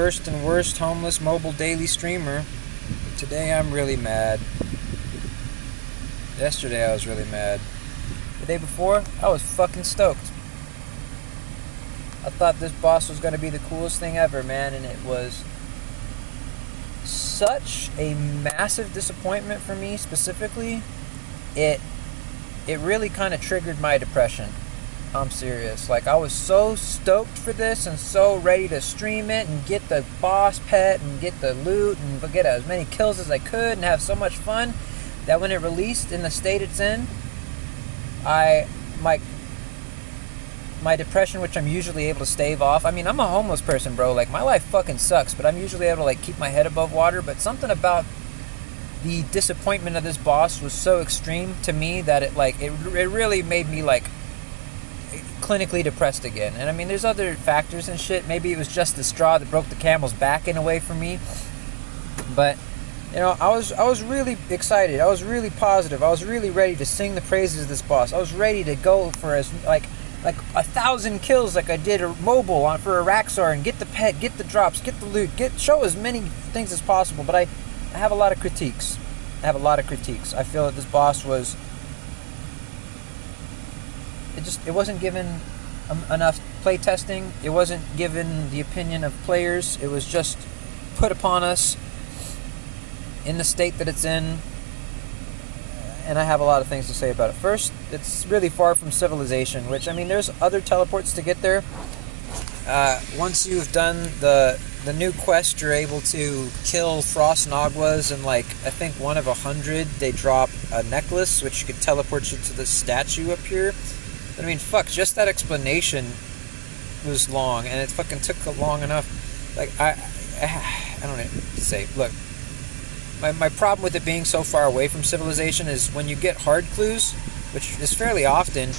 first and worst homeless mobile daily streamer. Today I'm really mad. Yesterday I was really mad. The day before, I was fucking stoked. I thought this boss was going to be the coolest thing ever, man, and it was such a massive disappointment for me specifically. It really kind of triggered my depression. I'm serious. Like, I was so stoked for this and so ready to stream it and get the boss pet and get the loot and get as many kills as I could and have so much fun that when it released in the state it's in, my depression, which I'm usually able to stave off. I mean, I'm a homeless person, bro. Like, my life fucking sucks, but I'm usually able to, like, keep my head above water. But something about the disappointment of this boss was so extreme to me that it really made me, like, clinically depressed again. And I mean, there's other factors and shit. Maybe it was just the straw that broke the camel's back in a way for me. But, you know, I was really excited. I was really positive. I was really ready to sing the praises of this boss. I was ready to go for as, like 1,000 kills like I did mobile for a Raxar and get the pet, get the drops, get the loot, show as many things as possible. But I have a lot of critiques. I feel that this boss was... It wasn't given enough play testing. It wasn't given the opinion of players. It was just put upon us in the state that it's in. And I have a lot of things to say about it. First, it's really far from civilization, which, I mean, there's other teleports to get there. Once you've done the new quest, you're able to kill Frost Naguas, and, like, I think one of 100, they drop a necklace, which could teleport you to the statue up here. But, I mean, fuck, just that explanation was long, and it fucking took long enough. Like, I don't know what to say. Look. My problem with it being so far away from civilization is when you get hard clues, which is fairly often,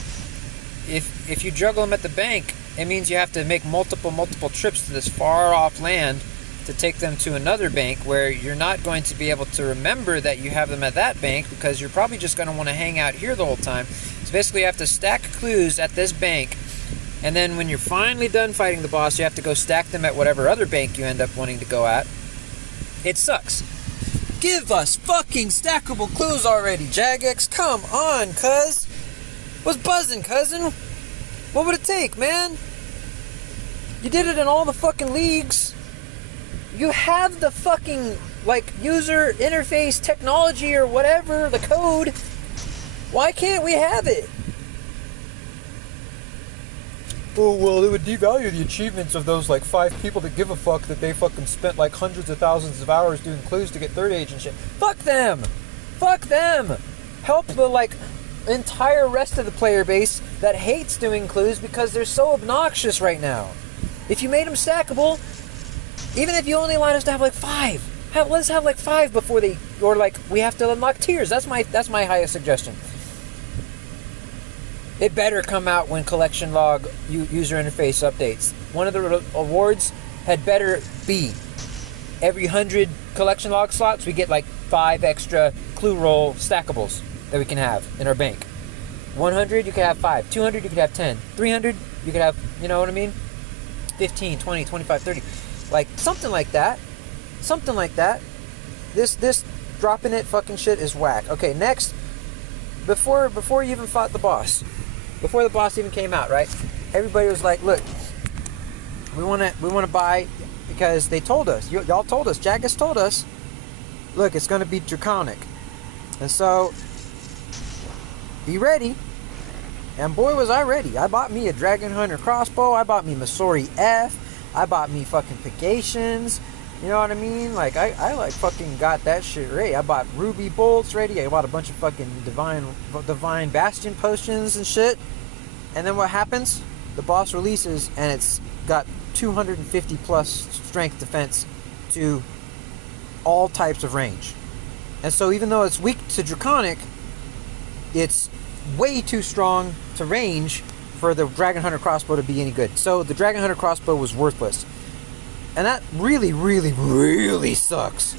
if you juggle them at the bank, it means you have to make multiple trips to this far off land to take them to another bank where you're not going to be able to remember that you have them at that bank because you're probably just going to want to hang out here the whole time. So basically you have to stack clues at this bank, and then when you're finally done fighting the boss, you have to go stack them at whatever other bank you end up wanting to go at. It sucks. Give us fucking stackable clues already, Jagex. Come on, cuz. What's buzzing, cousin? What would it take, man? You did it in all the fucking leagues. You have the fucking, like, user interface technology or whatever, the code. Why can't we have it? Oh, well, it would devalue the achievements of those, like, 5 people that give a fuck that they fucking spent, like, hundreds of thousands of hours doing clues to get third age and shit. Fuck them! Fuck them! Help the, like, entire rest of the player base that hates doing clues because they're so obnoxious right now. If you made them stackable, even if you only allowed us to have, like, 5, let's have, like, 5 before they, or, like, we have to unlock tiers. That's my highest suggestion. It better come out when collection log user interface updates. One of the awards had better be every 100 collection log slots, we get like 5 extra clue roll stackables that we can have in our bank. 100, you could have 5. 200, you could have 10. 300, you could have, you know what I mean? 15, 20, 25, 30. Like, something like that. Something like that. This dropping it fucking shit is whack. Okay, next, before you even fought the boss, before the boss even came out, right? Everybody was like, look, we want to buy, because they told us, y'all told us, Jagex told us, look, it's going to be draconic. And so, be ready. And boy, was I ready. I bought me a Dragon Hunter crossbow. I bought me Masori F. I bought me fucking Pagations. You know what I mean? Like, I like fucking got that shit ready. I bought ruby bolts ready. I bought a bunch of fucking divine bastion potions and shit. And then what happens? The boss releases and it's got 250 plus strength defense to all types of range. And so even though it's weak to draconic, it's way too strong to range for the Dragon Hunter crossbow to be any good. So the Dragon Hunter crossbow was worthless. And that really, really, really sucks.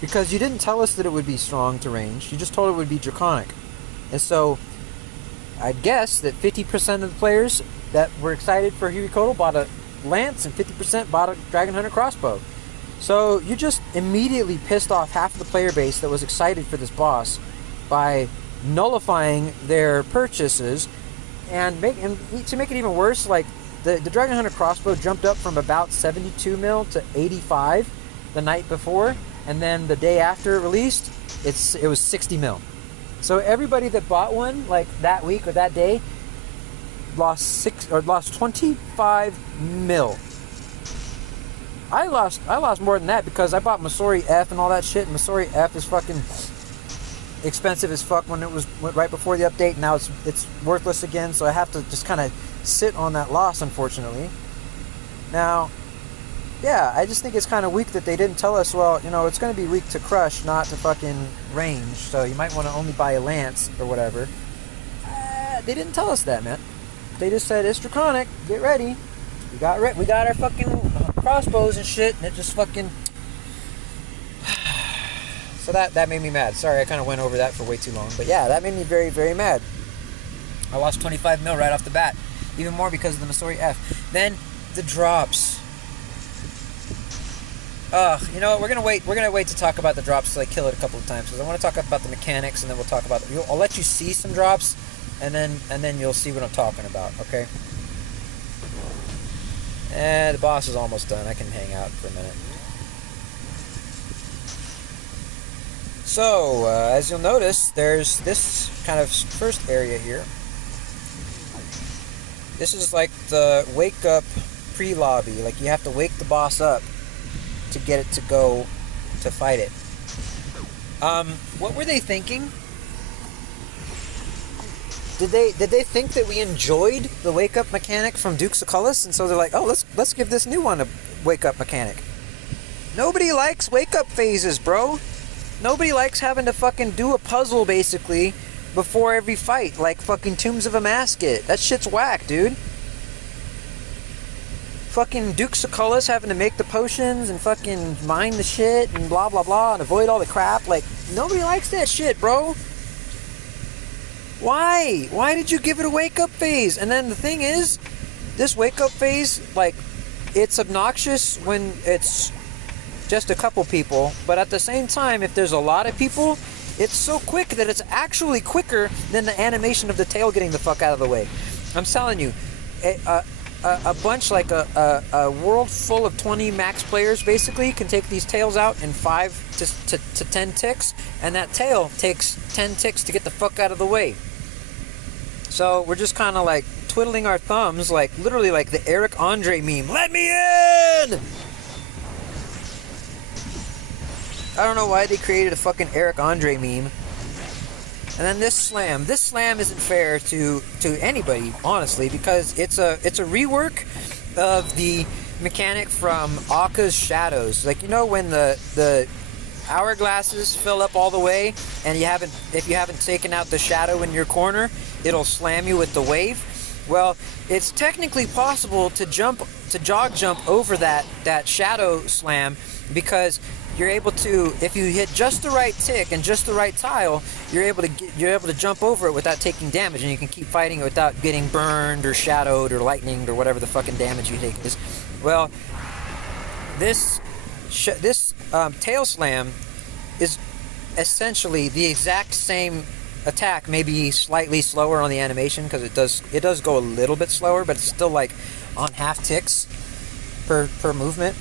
Because you didn't tell us that it would be strong to range. You just told it would be draconic. And so, I'd guess that 50% of the players that were excited for hueycoatl bought a lance and 50% bought a Dragon Hunter crossbow. So you just immediately pissed off half of the player base that was excited for this boss by nullifying their purchases, and to make it even worse, like the Dragon Hunter crossbow jumped up from about 72 mil to 85 the night before, and then the day after it released, it was 60 mil. So everybody that bought one like that week or that day lost 25 mil. I lost more than that because I bought Masori F and all that shit, and Masori F is fucking expensive as fuck when it was right before the update. Now it's worthless again, so I have to just kind of sit on that loss, unfortunately. Now, yeah, I just think it's kind of weak that they didn't tell us, well, you know, it's going to be weak to crush, not to fucking range, so you might want to only buy a lance or whatever. They didn't tell us that, man. They just said, it's draconic, get ready. We got our fucking crossbows and shit, and it just fucking... So that made me mad. Sorry, I kind of went over that for way too long. But yeah, that made me very, very mad. I lost 25 mil right off the bat. Even more because of the Masori F. Then, the drops. You know what? We're gonna wait to talk about the drops till I kill it a couple of times, because I want to talk about the mechanics, and then we'll talk about... I'll let you see some drops, and then you'll see what I'm talking about, okay? The boss is almost done. I can hang out for a minute. So, as you'll notice, there's this kind of first area here. This is like the wake up pre-lobby. Like, you have to wake the boss up to get it to go to fight it. What were they thinking? Did they think that we enjoyed the wake up mechanic from Dukes of Cullis, and so they're like, oh, let's give this new one a wake up mechanic? Nobody likes wake up phases, bro. Nobody likes having to fucking do a puzzle basically before every fight, like fucking Tombs of Amasket. That shit's whack, dude. Fucking Dukes of Cullis having to make the potions and fucking mine the shit and blah blah blah and avoid all the crap. Like, nobody likes that shit, bro. Why? Why did you give it a wake-up phase? And then the thing is, this wake-up phase, like, it's obnoxious when it's just a couple people, but at the same time, if there's a lot of people, it's so quick that it's actually quicker than the animation of the tail getting the fuck out of the way. I'm telling you, a bunch, like a world full of 20 max players basically can take these tails out in 5 to 10 ticks, and that tail takes 10 ticks to get the fuck out of the way. So we're just kind of like twiddling our thumbs, like literally like the Eric Andre meme. Let me in! I don't know why they created a fucking Eric Andre meme. And then this slam isn't fair to anybody, honestly, because it's a rework of the mechanic from Aka's Shadows. Like, you know when the hourglasses fill up all the way, and if you haven't taken out the shadow in your corner, it'll slam you with the wave. Well, it's technically possible to jog jump over that shadow slam, because you're able to, if you hit just the right tick and just the right tile, you're able to jump over it without taking damage, and you can keep fighting it without getting burned or shadowed or lightninged or whatever the fucking damage you take is. Well, this tail slam is essentially the exact same attack, maybe slightly slower on the animation, because it does go a little bit slower, but it's still like on half ticks per movement.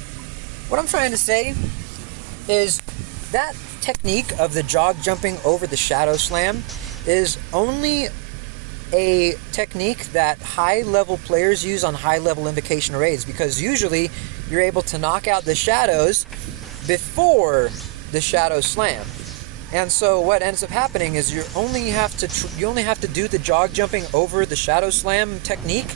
What I'm trying to say is that technique of the jog jumping over the shadow slam is only a technique that high level players use on high level invocation raids, because usually you're able to knock out the shadows before the shadow slam. And so what ends up happening is you only have to do the jog jumping over the shadow slam technique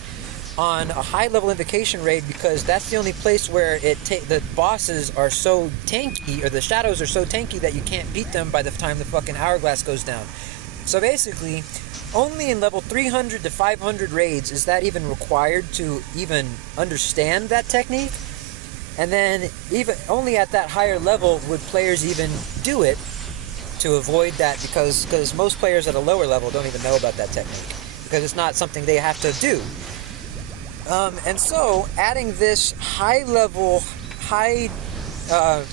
on a high level invocation raid, because that's the only place where the bosses are so tanky, or the shadows are so tanky, that you can't beat them by the time the fucking hourglass goes down. So basically, only in level 300 to 500 raids is that even required to even understand that technique. And then even only at that higher level would players even do it to avoid that, because most players at a lower level don't even know about that technique, because it's not something they have to do. And so adding this high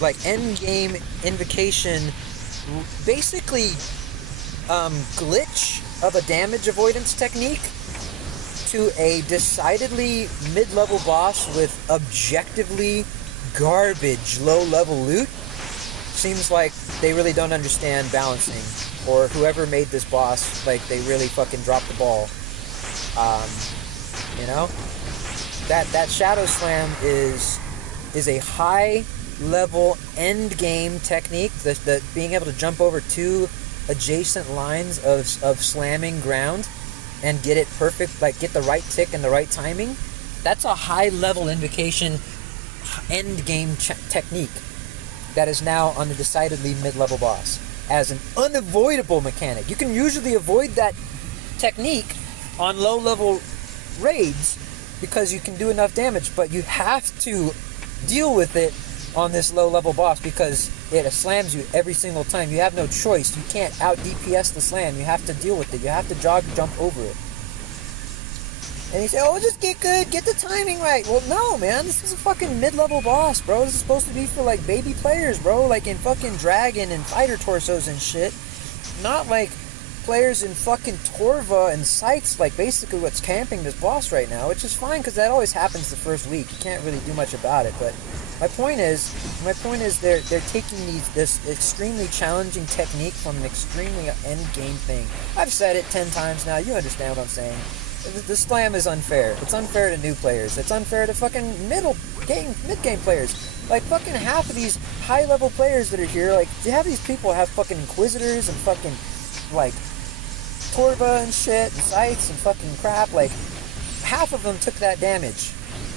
like end game invocation, basically glitch of a damage avoidance technique to a decidedly mid-level boss with objectively garbage low-level loot, seems like they really don't understand balancing, or whoever made this boss, like, they really fucking dropped the ball. You know, that Shadow Slam is a high level end game technique. The being able to jump over two adjacent lines of slamming ground and get it perfect, like get the right tick and the right timing. That's a high level invocation end game technique that is now on the decidedly mid-level boss as an unavoidable mechanic. You can usually avoid that technique on low-level raids because you can do enough damage, but you have to deal with it on this low-level boss because it slams you every single time. You have no choice. You can't out DPS the slam. You have to deal with it. You have to jump over it. And you say, oh, just get good, get the timing right. Well, no, man, this is a fucking mid-level boss, bro. This is supposed to be for, like, baby players, bro, like in fucking Dragon and Fighter Torsos and shit. Not like players in fucking Torva and Sites, like basically what's camping this boss right now, which is fine because that always happens the first week. You can't really do much about it, but my point is they're taking this extremely challenging technique from an extremely end game thing. I've said it 10 times now. You understand what I'm saying? The slam is unfair. It's unfair to new players. It's unfair to fucking mid-game players. Like, fucking half of these high-level players that are here, like, you have these people have fucking Inquisitors and fucking, like, Torva and shit, and Sites and fucking crap. Like, half of them took that damage.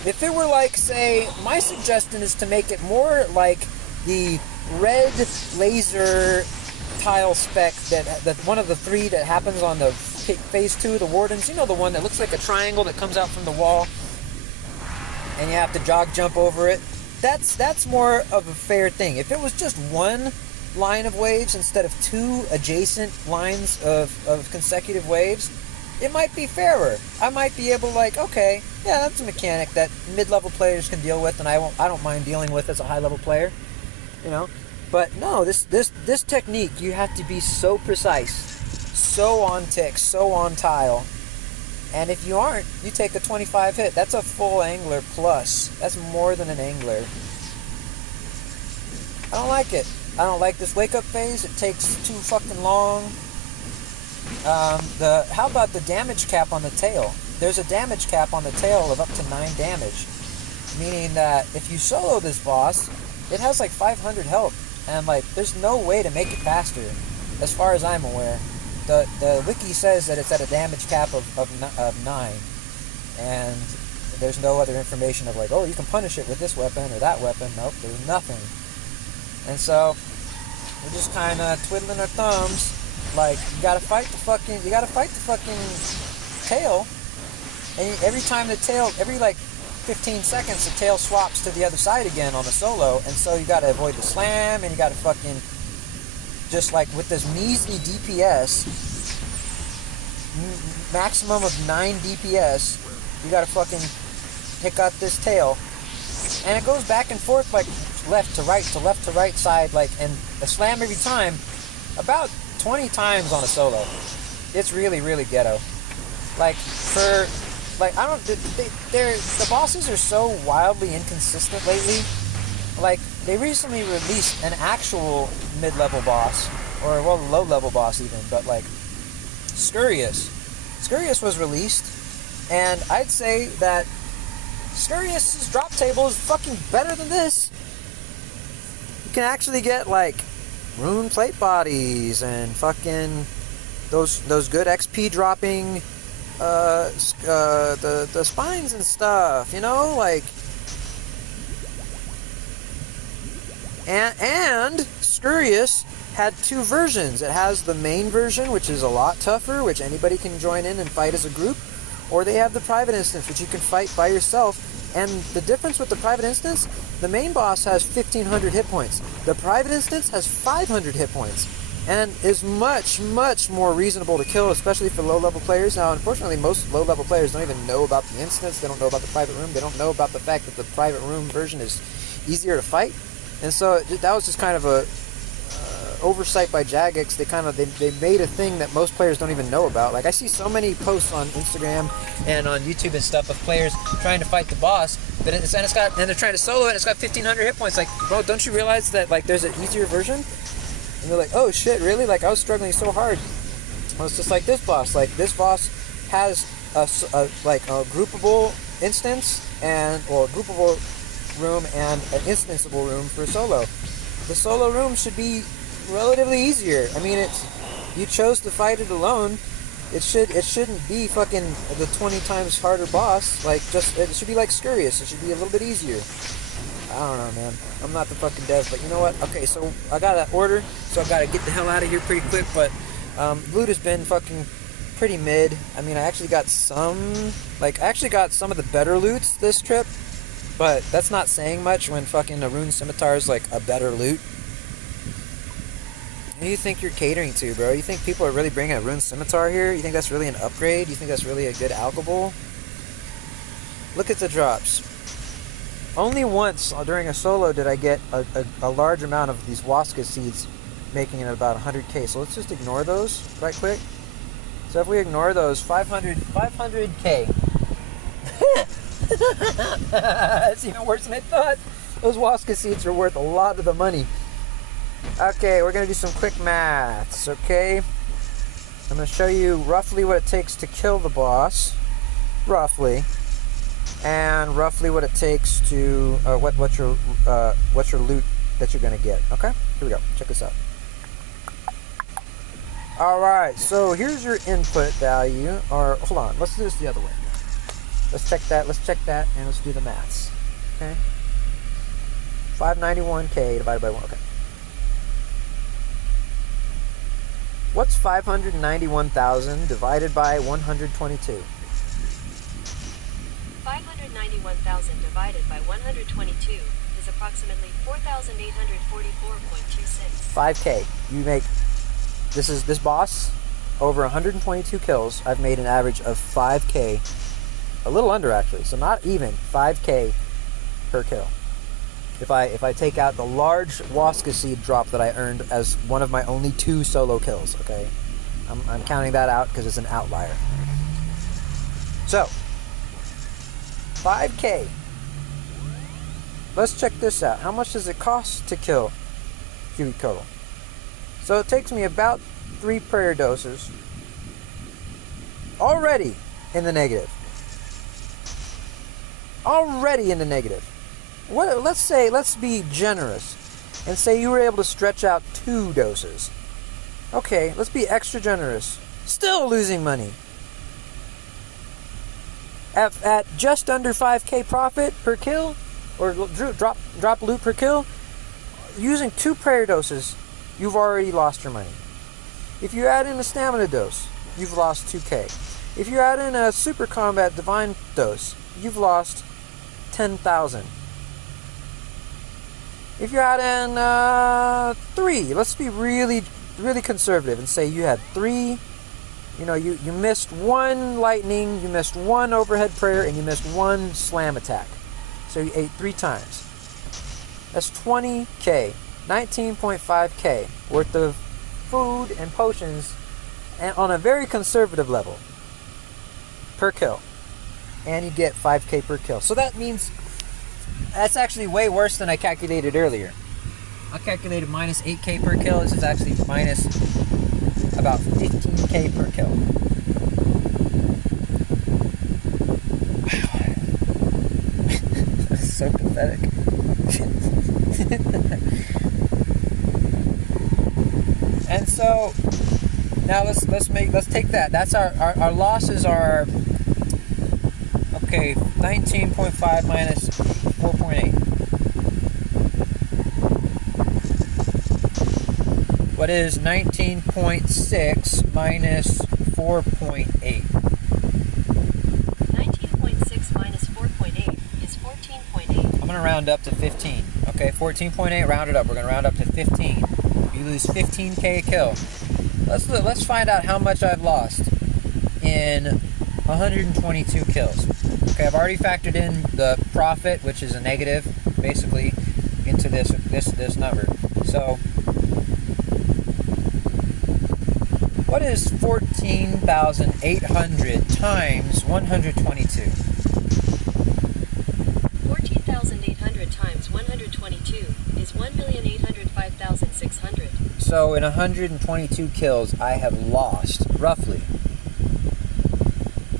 If it were like, say, my suggestion is to make it more like the red laser tile spec that one of the three that happens on the phase 2, the Wardens, you know, the one that looks like a triangle that comes out from the wall and you have to jump over it. That's more of a fair thing. If it was just one line of waves instead of two adjacent lines of consecutive waves, it might be fairer. I might be able to, like, okay, yeah, that's a mechanic that mid-level players can deal with and I don't mind dealing with as a high-level player, you know. But no, this technique, you have to be so precise, so on tick, so on tile. And if you aren't, you take a 25 hit. That's a full angler plus. That's more than an angler. I don't like it. I don't like this wake up phase. It takes too fucking long. How about the damage cap on the tail? There's a damage cap on the tail of up to 9 damage. Meaning that if you solo this boss, it has like 500 health. And like, there's no way to make it faster, as far as I'm aware. The wiki says that it's at a damage cap of 9, and there's no other information of like, oh, you can punish it with this weapon or that weapon. Nope, there's nothing. And so we're just kind of twiddling our thumbs, like, you gotta fight the fucking tail, and every time the tail, every like 15 seconds, the tail swaps to the other side again on the solo, and so you gotta avoid the slam, and you gotta fucking, just like with this measly DPS, maximum of 9 DPS, you gotta fucking pick up this tail, and it goes back and forth like left to right side, like, and a slam every time, about 20 times on a solo. It's really, really ghetto. Like, for, like, I don't, the bosses are so wildly inconsistent lately. Like, they recently released an actual mid-level boss, or, well, low-level boss even, but, like, Scurious. Scurious was released, and I'd say that Scurious's drop table is fucking better than this. You can actually get, like, rune plate bodies and fucking those good XP dropping the spines and stuff, you know, like, and Scurious had 2 versions. It has the main version, which is a lot tougher, which anybody can join in and fight as a group, or they have the private instance, which you can fight by yourself. And the difference with the private instance, the main boss has 1,500 hit points. The private instance has 500 hit points. and is much, much more reasonable to kill, especially for low-level players. Now, unfortunately, most low-level players don't even know about the instance. They don't know about the private room. They don't know about the fact that the private room version is easier to fight. And so that was just kind of a oversight by Jagex. They made a thing that most players don't even know about. Like, I see so many posts on Instagram and on YouTube and stuff of players trying to fight the boss, but and they're trying to solo it, and it's got 1,500 hit points. Like, bro, don't you realize that, like, there's an easier version? And they're like, oh shit, really? Like, I was struggling so hard. Well, it's just like this boss. Like, this boss has a groupable instance or a groupable room and an instanceable room for solo. The solo room should be relatively easier. I mean, you chose to fight it alone. It shouldn't be fucking the 20 times harder boss. Like, it should be like Scurious. It should be a little bit easier. I don't know, man. I'm not the fucking dev, but you know what? Okay, so I got an order, so I gotta get the hell out of here pretty quick. But loot has been fucking pretty mid. I mean, I actually got some of the better loots this trip, but that's not saying much when fucking a rune scimitar is like a better loot. Who do you think you're catering to, bro? You think people are really bringing a rune scimitar here? You think that's really an upgrade? You think that's really a good alcohol? Look at the drops. Only once during a solo did I get a large amount of these Waska seeds, making it about 100k. So let's just ignore those right quick. So if we ignore those, 500k. That's even worse than I thought. Those Waska seeds are worth a lot of the money. Okay, we're gonna do some quick maths, okay? I'm gonna show you roughly what it takes to kill the boss. Roughly. And roughly what it takes to, what's your loot that you're gonna get, okay? Here we go, check this out. Alright, so here's your input value, or hold on, let's do this the other way. Let's check that, and let's do the maths, okay? 591k divided by 1, okay. What's 591,000 divided by 122? 591,000 divided by 122 is approximately 4,844.26. 5k. You make this boss over 122 kills. I've made an average of 5k, a little under actually, so not even 5k per kill. If I take out the large Waska seed drop that I earned as one of my only 2 solo kills, okay, I'm counting that out because it's an outlier. So 5k. Let's check this out. How much does it cost to kill hueycoatl? So it takes me about 3 prayer doses. Already in the negative. Already in the negative. Let's be generous and say you were able to stretch out 2 doses. Okay, let's be extra generous. Still losing money. At just under 5k profit per kill, or drop loot per kill, using 2 prayer doses, you've already lost your money. If you add in a stamina dose, you've lost 2k. If you add in a super combat divine dose, you've lost 10,000. If you add in 3, let's be really, really conservative and say you had 3. You know, you missed 1 lightning, you missed 1 overhead prayer, and you missed 1 slam attack. So you ate 3 times. That's 20k, 19.5k worth of food and potions, and on a very conservative level per kill. And you get 5k per kill. So that means that's actually way worse than I calculated earlier. I calculated minus 8k per kill. This is actually minus about 15k per kill. Wow. That's so pathetic. And so now let's take that. That's our losses are okay, 19.5 minus 4.8. What is 19.6 minus 4.8? 19.6 minus 4.8 is 14.8. I'm going to round up to 15. Okay, 14.8, round it up. We're going to round up to 15. You lose 15k a kill. Let's find out how much I've lost in 122 kills. Okay, I've already factored in the profit, which is a negative, basically, into this number. So, what is 14,800 times 122? 14,800 times 122 is 1,805,600. So in 122 kills, I have lost roughly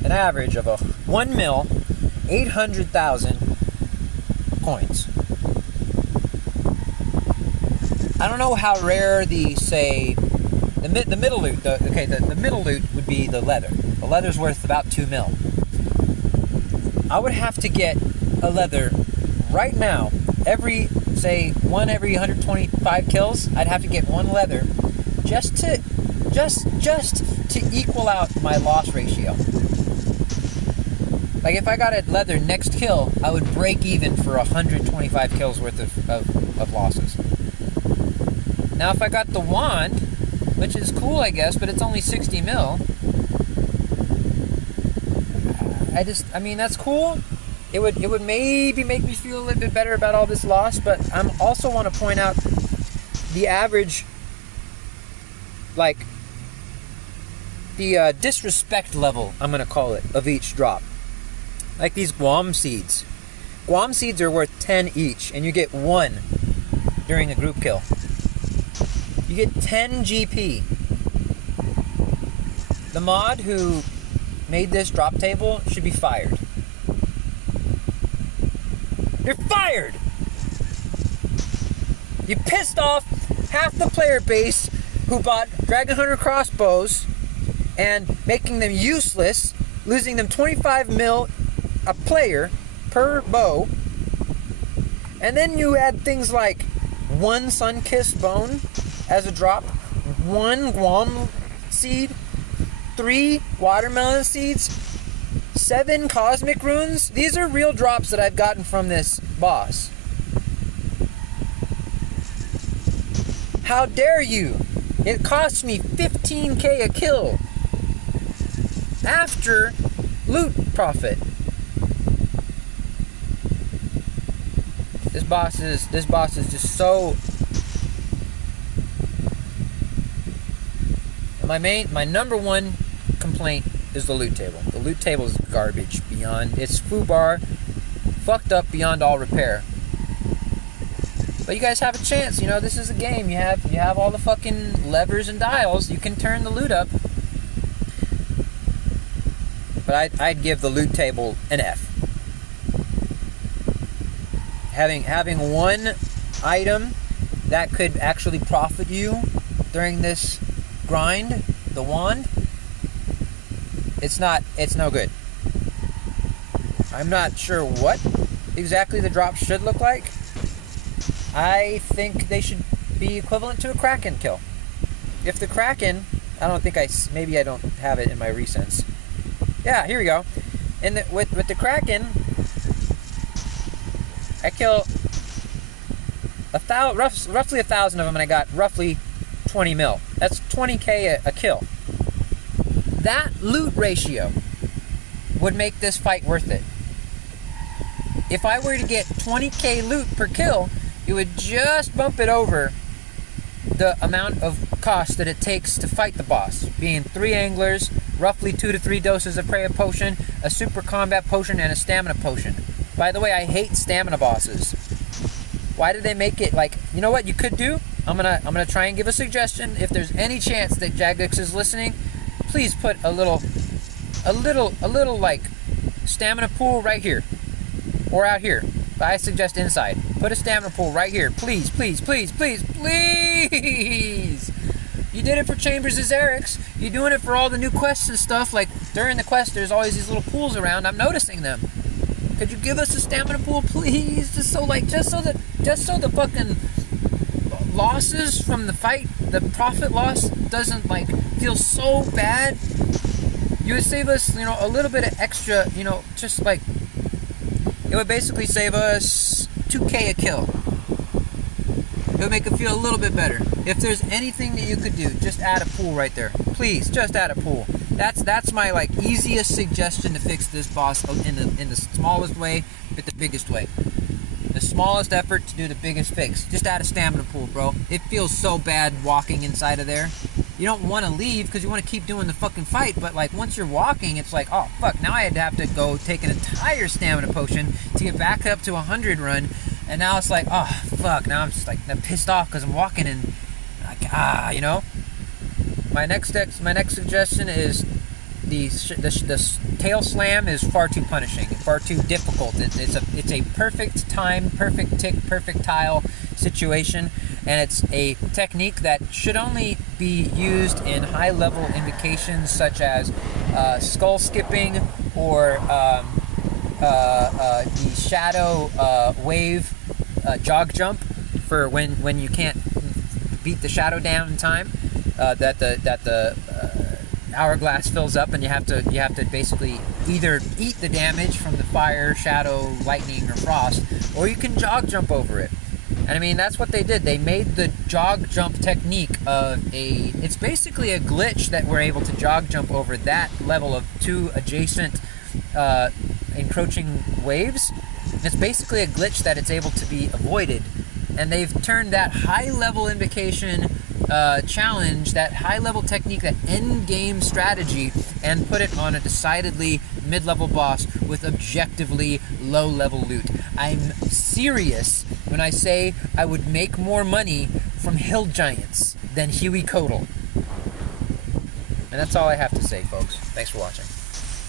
an average of 1,800,000 coins. I don't know how rare the middle loot. The middle loot would be the leather. The leather's worth about 2 mil. I would have to get a leather right now. Every 125 kills, I'd have to get one leather just to equal out my loss ratio. Like if I got a leather next kill, I would break even for 125 kills worth of losses. Now if I got the wand, which is cool I guess, but it's only 60 mil. I mean that's cool. It would maybe make me feel a little bit better about all this loss, but I also want to point out the average, like the disrespect level, I'm going to call it, of each drop. Like these Guam seeds. Guam seeds are worth 10 each, and you get 1 during a group kill. You get 10 GP. The mod who made this drop table should be fired. You're fired! You pissed off half the player base who bought Dragon Hunter crossbows and making them useless, losing them 25 mil a player per bow. And then you add things like 1 sun-kissed bone as a drop, 1 Guam seed, 3 watermelon seeds, 7 cosmic runes. These are real drops that I've gotten from this boss. How dare you? It costs me 15k a kill after loot profit. This boss is just so. My number one complaint is the loot table. The loot table is garbage beyond. It's foobar, fucked up beyond all repair. But you guys have a chance. You know, this is a game. You have all the fucking levers and dials. You can turn the loot up. But I'd give the loot table an F. Having one item that could actually profit you during this grind, the wand, it's no good. I'm not sure what exactly the drops should look like. I think they should be equivalent to a Kraken kill. If the Kraken, maybe I don't have it in my recents. Yeah, here we go. With the Kraken, I kill roughly 1,000 of them, and I got roughly 20 mil. That's 20k a kill. That loot ratio would make this fight worth it. If I were to get 20k loot per kill, it would just bump it over the amount of cost that it takes to fight the boss, being 3 anglers, roughly 2 to 3 doses of prayer potion, a super combat potion, and a stamina potion. By the way, I hate stamina bosses. Why did they make it like, you know what you could do? I'm gonna try and give a suggestion. If there's any chance that Jagex is listening, please put a little like stamina pool right here or out here. But I suggest inside. Put a stamina pool right here. Please, please, please, please, please. You did it for Chambers' Jagex. You're doing it for all the new quests and stuff. Like during the quest, there's always these little pools around. I'm noticing them. Could you give us a stamina pool, please? Just so the fucking losses from the fight, the profit loss doesn't like feel so bad. You would save us, a little bit of extra, just like it would basically save us 2k a kill. It'll make it feel a little bit better. If there's anything that you could do, just add a pool right there. Please, just add a pool. That's my like easiest suggestion to fix this boss in the smallest way, but the biggest way. The smallest effort to do the biggest fix. Just add a stamina pool, bro. It feels so bad walking inside of there. You don't want to leave because you want to keep doing the fucking fight, but like once you're walking, it's like, oh fuck, now I have to go take an entire stamina potion to get back up to 100 run, and now it's like, oh fuck, now I'm just like pissed off because I'm walking and like, you know. My next suggestion is the tail slam is far too punishing, far too difficult. It's a perfect time, perfect tick, perfect tile situation, and it's a technique that should only be used in high level invocations such as skull skipping or the shadow wave jog jump for when you can't beat the shadow down in time, that the hourglass fills up and you have to basically either eat the damage from the fire, shadow, lightning, or frost, or you can jog jump over it. And I mean, that's what they did. They made the jog jump technique it's basically a glitch that we're able to jog jump over that level of two adjacent encroaching waves. It's basically a glitch that it's able to be avoided. And they've turned that high level invocation challenge, that high level technique, that end game strategy, and put it on a decidedly mid-level boss with objectively low level loot. I'm serious when I say I would make more money from hill giants than hueycoatl. And that's all I have to say, folks. Thanks for watching.